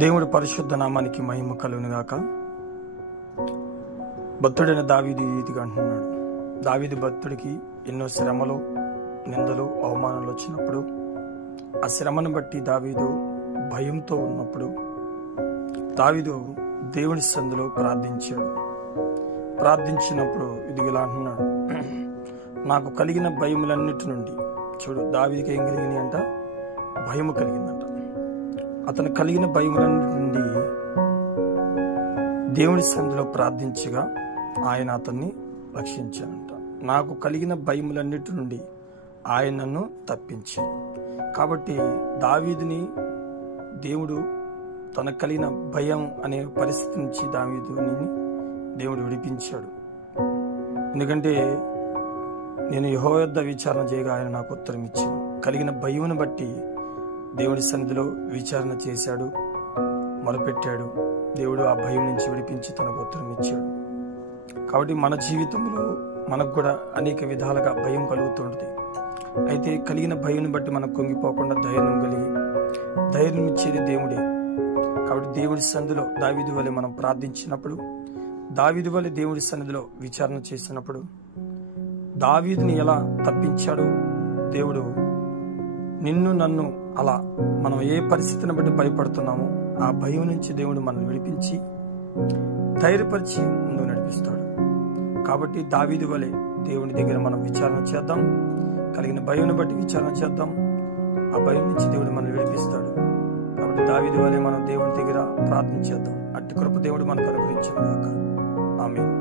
దేవుడి పరిశుద్ధ నామానికి మహిమ కలుగునుగాక. భక్తుడైన దావీదు ఈ రీతిగా అంటున్నాడు. దావీదు భక్తుడికి ఎన్నో శ్రమలు, నిందలు, అవమానాలు వచ్చినప్పుడు ఆ శ్రమను బట్టి దావీదు భయంతో ఉన్నప్పుడు దావీదు దేవుని సందులో ప్రార్థించినప్పుడు ఇదిగలా అంటున్నాడు, నాకు కలిగిన భయములన్నిటి నుండి. చూడు, దావీదుకి ఏం కలిగినాయి అంట? భయము కలిగిందంట. అతను కలిగిన భయములన్నిటి నుండి దేవుని సందులో ప్రార్థించగా ఆయన అతన్ని రక్షించానంట. నాకు కలిగిన భయములన్నిటి నుండి ఆయన నన్ను తప్పించాను. కాబట్టి దావీదుని దేవుడు తనకు కలిగిన భయం అనే పరిస్థితి నుంచి దావీదుని దేవుడు విడిపించాడు. ఎందుకంటే నేను యెహోవా యొద్ద విచారణ చేయగా ఆయన నాకు ఉత్తరం ఇచ్చాను. కలిగిన భయమును బట్టి దేవుడి సన్నిధిలో విచారణ చేశాడు, మొదలుపెట్టాడు. దేవుడు ఆ భయం నుంచి విడిపించి తనకు ఉత్తరం ఇచ్చాడు. కాబట్టి మన జీవితంలో మనకు కూడా అనేక విధాలుగా భయం కలుగుతుంటుంది. అయితే కలిగిన భయం బట్టి మనం కుంగిపోకుండా ధైర్యం ఇచ్చేది దేవుడే. కాబట్టి దేవుడి సన్నిధిలో దావీదు వలె మనం ప్రార్థించినప్పుడు, దావీదు వలె దేవుడి సన్నిధిలో విచారణ చేసినప్పుడు దావీదుని ఎలా తప్పించాడు దేవుడు, నిన్ను నన్ను అలా మనం ఏ పరిస్థితిని బట్టి భయపడుతున్నామో ఆ భయం నుంచి దేవుడు మనల్ని విడిపించి ధైర్యపరిచి ముందుకు నడిపిస్తాడు. కాబట్టి దావీదు వలె దేవుని దగ్గర మనం విచారణ చేద్దాం, కలిగిన భయం బట్టి విచారణ చేద్దాం. ఆ భయం నుంచి దేవుడు మనల్ని విడిపిస్తాడు. కాబట్టి దావీదు వలె మనం దేవుని దగ్గర ప్రార్థన చేద్దాం. అట్టి కృప దేవుడు మనకు అనుగ్రహించును గాక. ఆమేన్.